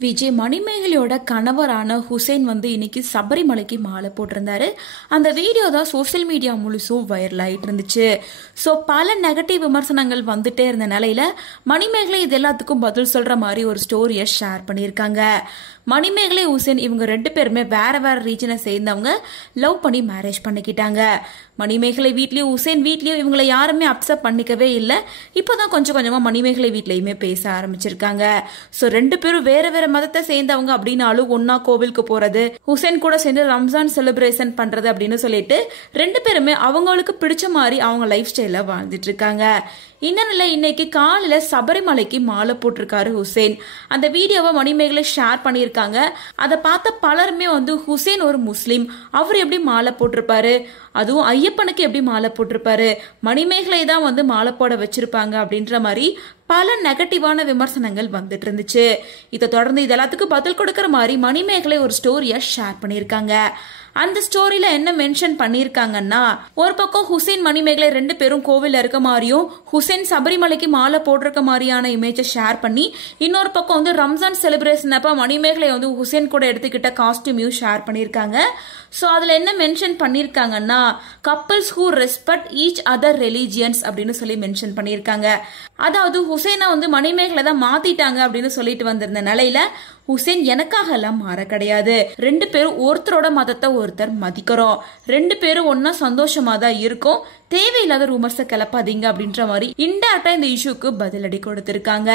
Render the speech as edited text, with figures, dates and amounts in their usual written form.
விஜய் மணிமேகலையோட கணவரான ஹுசைன் இன்னைக்கு சபரிமலைக்கு மாலை போட்டிருந்தாரு. அந்த வீடியோ தான் சோசியல் மீடியா முழுசும் வைரல் ஆயிட்டு இருந்துச்சு. ஸோ பல நெகட்டிவ் விமர்சனங்கள் வந்துட்டே இருந்த நிலையில மணிமேகலை இது எல்லாத்துக்கும் பதில் சொல்ற மாதிரி ஒரு ஸ்டோரியை ஷேர் பண்ணியிருக்காங்க. மணிமேகலை ஹுசைன் இவங்க 2 பேருமே வேற வேற ரீஜனை சேர்ந்தவங்க லவ் பண்ணி மேரேஜ் பண்ணிக்கிட்டாங்க. மணிமேகலை வீட்லயும் ஹுசைன் வீட்லயும் இவங்களை யாருமே அப்செப்ட் பண்ணிக்கவே இல்லை. இப்போதான் கொஞ்சம் கொஞ்சமா மணிமேகலை வீட்லயுமே பேச ஆரம்பிச்சிருக்காங்க. ஸோ 2 பேரும் வேற வேற மதத்தை சேர்ந்தவங்க அப்படின்னாலும் ஒன்னா கோவிலுக்கு போறது, ஹுசைன் கூட சேர்ந்து ரம்ஜான் செலிப்ரேஷன் பண்றது அப்படின்னு சொல்லிட்டு 2 பேருமே அவங்களுக்கு பிடிச்ச மாதிரி அவங்க லைஃப் ஸ்டைல வாழ்ந்துட்டு இருக்காங்க. இன்னொன்னு இன்னைக்கு காலையில சபரிமலைக்கு மாலை போட்டிருக்காரு ஹுசைன். அந்த வீடியோவை மணிமேகலை ஷேர் பண்ணியிருக்காங்க. அதை பார்த்த பலருமே ஹுசைன் ஒரு முஸ்லீம், அவர் எப்படி மாலை போட்டிருப்பாரு, அதுவும் ஐயப்பனுக்கு எப்படி மாலை போட்டிருப்பாரு, மணிமேகலை தான் மாலை போட வச்சிருப்பாங்க அப்படின்ற மாதிரி பல நெகட்டிவான விமர்சனங்கள் வந்துட்டு இருந்துச்சு. இதை தொடர்ந்து இது எல்லாத்துக்கும் பதில் கொடுக்கற மாதிரி மணிமேகலை ஒரு ஸ்டோரியை ஷேர் பண்ணியிருக்காங்க. அந்த ஸ்டோரியில என்ன மென்ஷன் பண்ணிருக்காங்கன்னா, ஒரு பக்கம் ஹுசைன் மணிமேகலை 2 பேரும் கோவில் இருக்க மாதிரியும் ஹுசைன் சபரிமலைக்கு மாலை போட்டிருக்க மாதிரியான இமேஜை ஷேர் பண்ணி, இன்னொரு பக்கம் ரம்ஜான் செலிப்ரேஷன் அப்ப மணிமேகலை ஹுசைன் கூட எடுத்துக்கிட்ட காஸ்டியூமையும் ஷேர் பண்ணிருக்காங்க. ஸோ அதுல என்ன மென்ஷன் பண்ணிருக்காங்கன்னா, couples who respect each other religions அப்படின்னு சொல்லி மென்ஷன் பண்ணிருக்காங்க. அதாவது ஹுசைனை மணிமேகலை தான் மாத்திட்டாங்க அப்படின்னு சொல்லிட்டு வந்திருந்த நிலையில ஹுசைன் எனக்காக எல்லாம் மாற கிடையாது, 2 பேரும் ஒருத்தரோட மதத்தை ஒருத்தர் மதிக்கிறோம், 2 பேரும் ஒன்னா சந்தோஷமா தான் இருக்கும், தேவையில்லாத ரூமர்ஸை கிளப்பாதீங்க அப்படின்ற மாதிரி இன்டைரக்டா இந்த இஷ்யூக்கு பதிலடி கொடுத்திருக்காங்க.